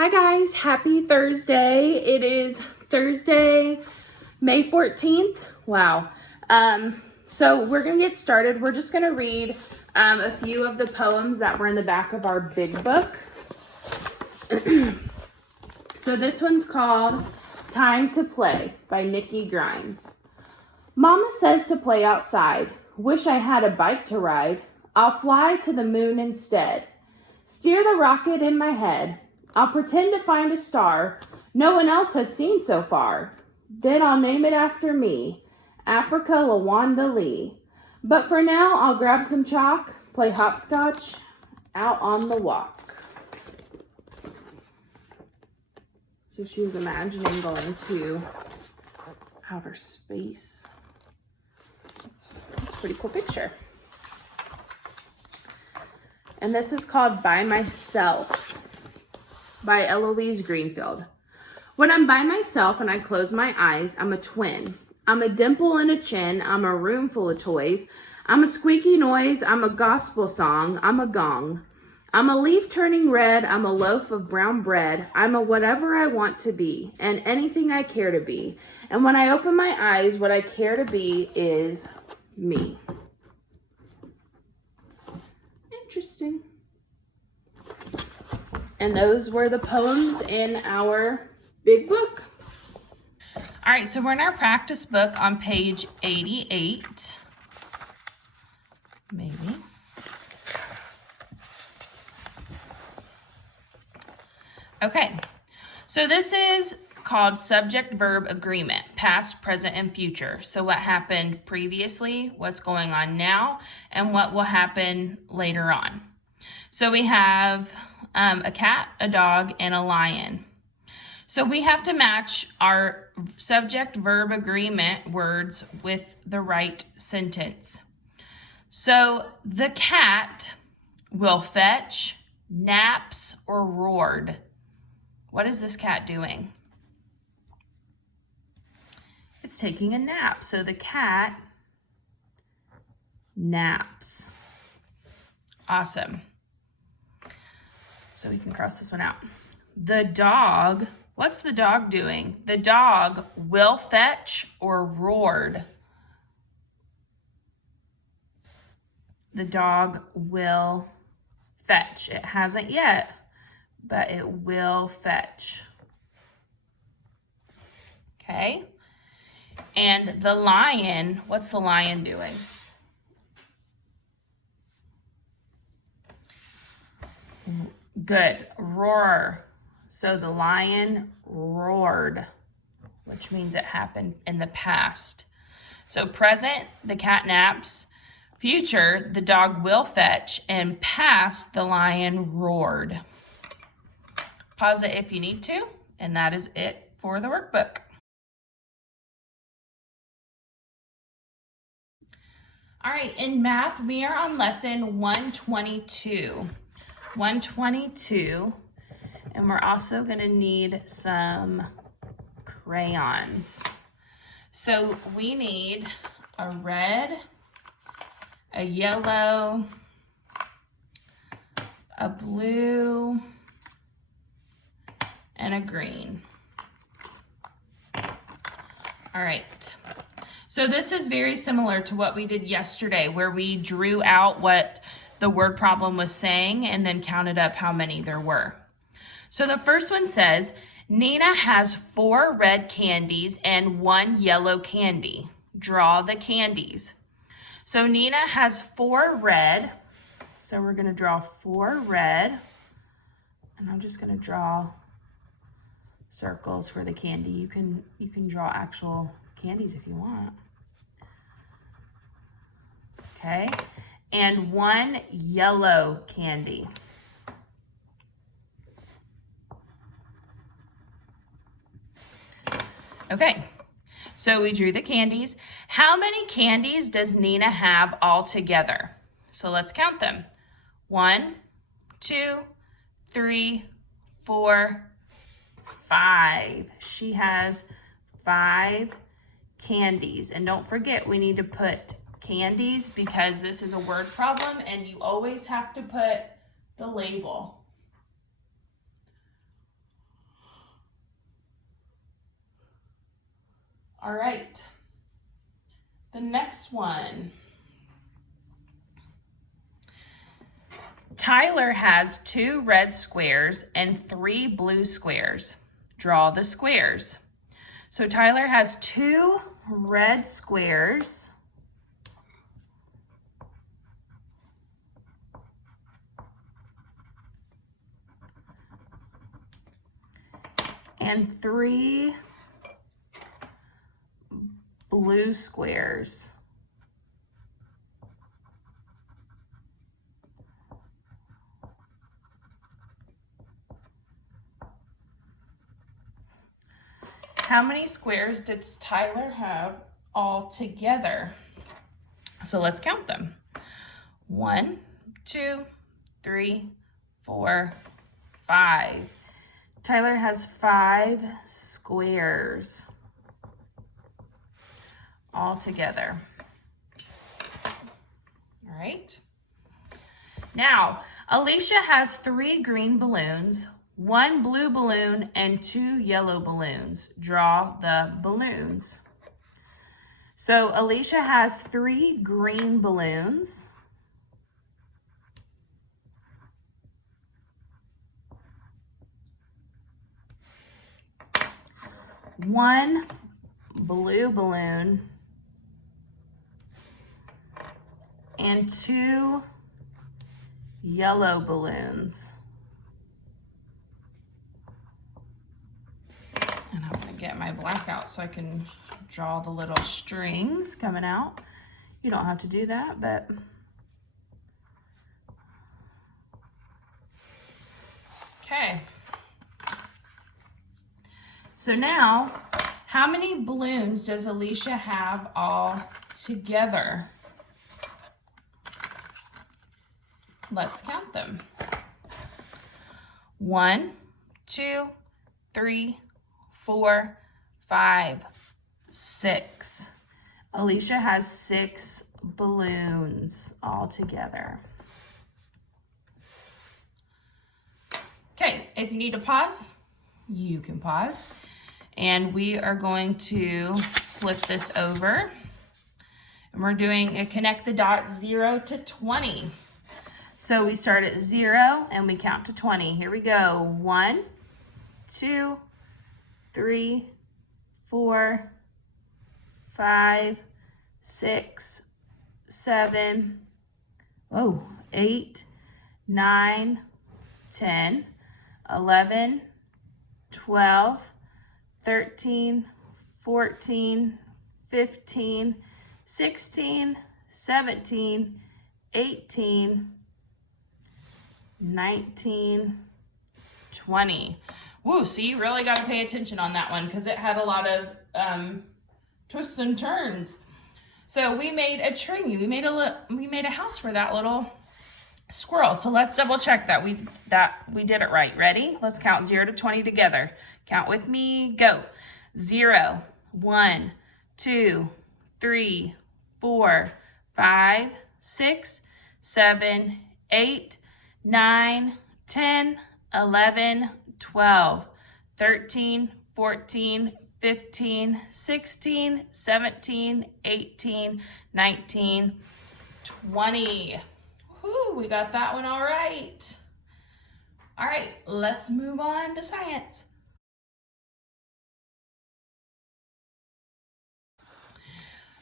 Hi guys, happy Thursday. It is Thursday, May 14th. Wow. So we're gonna get started. We're just gonna read a few of the poems that were in the back of our big book. So this one's called Time to Play by Nikki Grimes. Mama says to play outside. Wish I had a bike to ride. I'll fly to the moon instead. Steer the rocket in my head. I'll pretend to find a star no one else has seen so far. Then I'll name it after me, Africa Lawanda Lee. But for now, I'll grab some chalk, play hopscotch out on the walk. So she was imagining going to outer space. That's a pretty cool picture. And this is called By Myself by Eloise Greenfield. When I'm by myself and I close my eyes, I'm a twin. I'm a dimple in a chin. I'm a room full of toys. I'm a squeaky noise. I'm a gospel song. I'm a gong. I'm a leaf turning red. I'm a loaf of brown bread. I'm a whatever I want to be and anything I care to be. And when I open my eyes, what I care to be is me. Interesting. And those were the poems in our big book. All right, so we're in our practice book on page 88. Maybe. Okay, so this is called subject-verb agreement, past, present, and future. So what happened previously, what's going on now, and what will happen later on. So we have a cat, a dog, and a lion. So we have to match our subject-verb agreement words with the right sentence. So the cat will fetch, naps, or roared. What is this cat doing? It's taking a nap. So the cat naps. Awesome. So we can cross this one out. The dog, what's the dog doing? The dog will fetch or roared. The dog will fetch. It hasn't yet, but it will fetch. Okay. And the lion, what's the lion doing? Good. Roar. So the lion roared, which means it happened in the past. So present, the cat naps. Future, the dog will fetch. And past, the lion roared. Pause it if you need to. And that is it for the workbook. All right, in math, we are on lesson 122. 122, and we're also going to need some crayons. So we need a red, a yellow, a blue, and a green. All right. So this is very similar to what we did yesterday, where we drew out what the word problem was saying and then counted up how many there were. So the first one says, Nina has 4 red candies and 1 yellow candy. Draw the candies. So Nina has 4 red. So we're going to draw 4 red. And I'm just going to draw circles for the candy. You can draw actual candies if you want. Okay. And 1 yellow candy. Okay, so we drew the candies. How many candies does Nina have all together? So let's count them. 1, 2, 3, 4, 5. She has 5 candies. And don't forget, we need to put candies because this is a word problem and you always have to put the label. All right. The next one. Tyler has 2 red squares and 3 blue squares. Draw the squares. So Tyler has 2 red squares and 3 blue squares. How many squares does Tyler have all together? So let's count them. 1, 2, 3, 4, 5. Tyler has 5 squares all together. All right. Now, Alicia has 3 green balloons, 1 blue balloon, and 2 yellow balloons. Draw the balloons. So Alicia has 3 green balloons, 1 blue balloon, and 2 yellow balloons. And I'm gonna get my black out so I can draw the little strings coming out. You don't have to do that, but okay. So now, how many balloons does Alicia have all together? Let's count them. 1, 2, 3, 4, 5, 6. Alicia has 6 balloons all together. Okay, if you need to pause, you can pause. And we are going to flip this over. And we're doing a connect the dots 0 to 20. So we start at 0 and we count to 20. Here we go. 1, 2, 3, 4, 5, 6, 7, 8, 9, 10, 11, 12, 13, 14, 15, 16, 17, 18, 19, 20. Woo, so you really got to pay attention on that one because it had a lot of twists and turns. So we made a tree. We made a house for that little squirrel. So let's double check that we did it right. Ready? Let's count 0 to 20 together. Count with me. Go. 0, 1, 2, 3, 4, 5, 6, 7, 8, 9, 10, 11, 12, 13, 14, 15, 16, 17, 18, 19, 20. Whew, we got that one all right. All right, let's move on to science.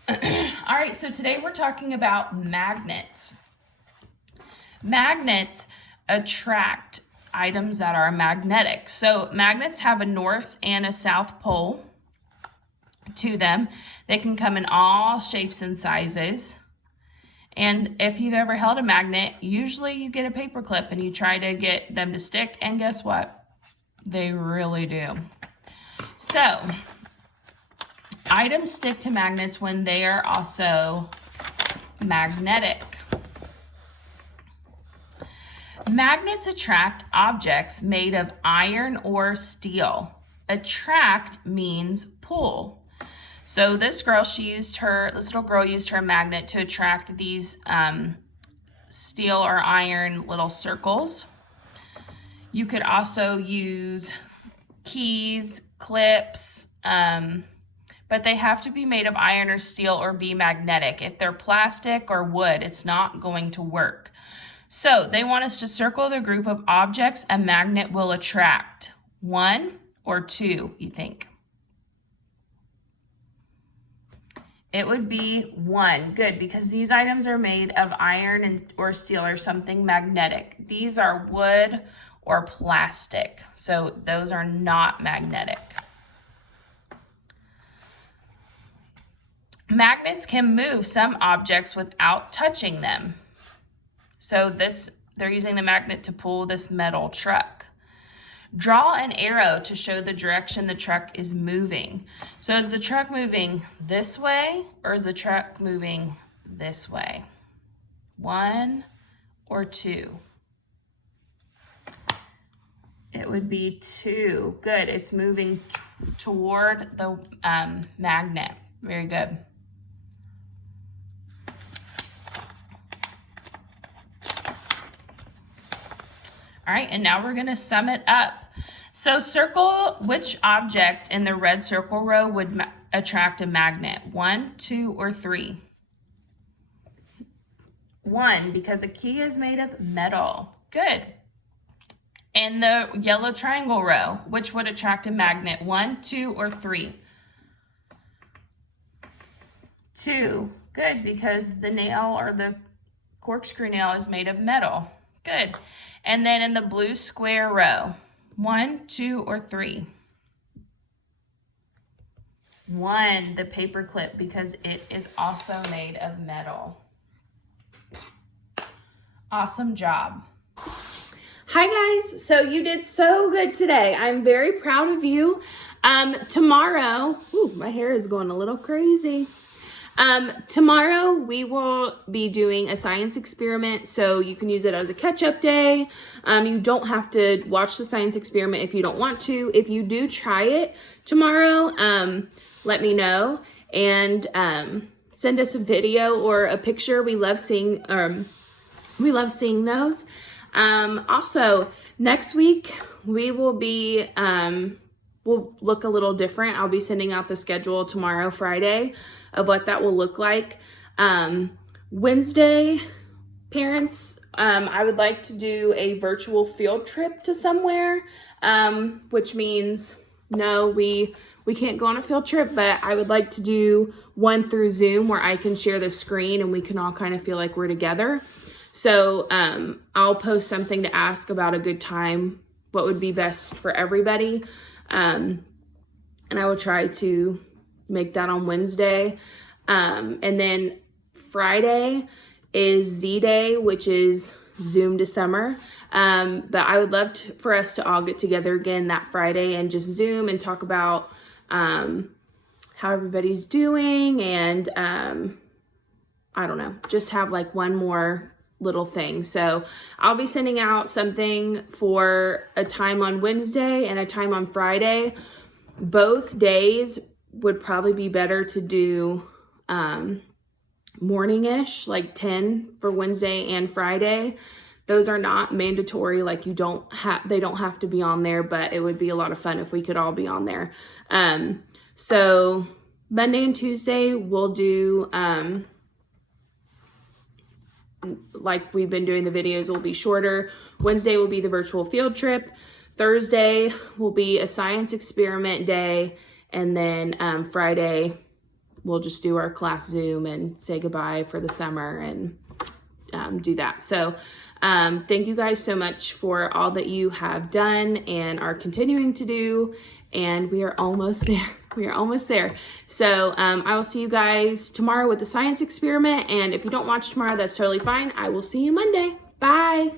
All right, so today we're talking about magnets. Magnets attract items that are magnetic. So magnets have a north and a south pole to them. They can come in all shapes and sizes. And if you've ever held a magnet, usually you get a paper clip and you try to get them to stick, and guess what? They really do. So items stick to magnets when they are also magnetic. Magnets attract objects made of iron or steel. Attract means pull. So this little girl used her magnet to attract these steel or iron little circles. You could also use keys, clips, but they have to be made of iron or steel or be magnetic. If they're plastic or wood, it's not going to work. So they want us to circle the group of objects a magnet will attract. 1 or 2, you think? It would be 1. Good, because these items are made of iron or steel or something magnetic. These are wood or plastic, so those are not magnetic. Magnets can move some objects without touching them. So they're using the magnet to pull this metal truck. Draw an arrow to show the direction the truck is moving. So is the truck moving this way or is the truck moving this way? 1 or 2? It would be 2. Good. It's moving toward the magnet. Very good. All right, and now we're going to sum it up. So circle which object in the red circle row would attract a magnet. 1, 2, or 3? 1, because a key is made of metal. Good. In the yellow triangle row, which would attract a magnet? 1, 2, or 3? 2. Good, because the nail or the corkscrew nail is made of metal. Good. And then in the blue square row, 1, 2, or 3? 1, the paper clip, because it is also made of metal. Awesome job. Hi guys, so you did so good today. I'm very proud of you. Tomorrow, my hair is going a little crazy. Tomorrow we will be doing a science experiment, so you can use it as a catch-up day. You don't have to watch the science experiment if you don't want to. If you do try it tomorrow, let me know and send us a video or a picture. We love seeing those. Also, next week we will be will look a little different. I'll be sending out the schedule tomorrow, Friday, of what that will look like. Wednesday, parents, I would like to do a virtual field trip to somewhere, which means no, we can't go on a field trip, but I would like to do one through Zoom where I can share the screen and we can all kind of feel like we're together. So I'll post something to ask about a good time, what would be best for everybody. And I will try to make that on Wednesday. And then Friday is Z-Day, which is Zoom to Summer. But I would love for us to all get together again that Friday and just Zoom and talk about how everybody's doing and I don't know, just have like one more little thing. So I'll be sending out something for a time on Wednesday and a time on Friday. Both days would probably be better to do morning-ish, like 10 for Wednesday and Friday. Those are not mandatory, like they don't have to be on there, but it would be a lot of fun if we could all be on there. So Monday and Tuesday we'll do like we've been doing, the videos will be shorter. Wednesday will be the virtual field trip. Thursday will be a science experiment day. And then Friday, we'll just do our class Zoom and say goodbye for the summer and do that. So thank you guys so much for all that you have done and are continuing to do. And we are almost there. We are almost there. So I will see you guys tomorrow with the science experiment. And if you don't watch tomorrow, that's totally fine. I will see you Monday. Bye.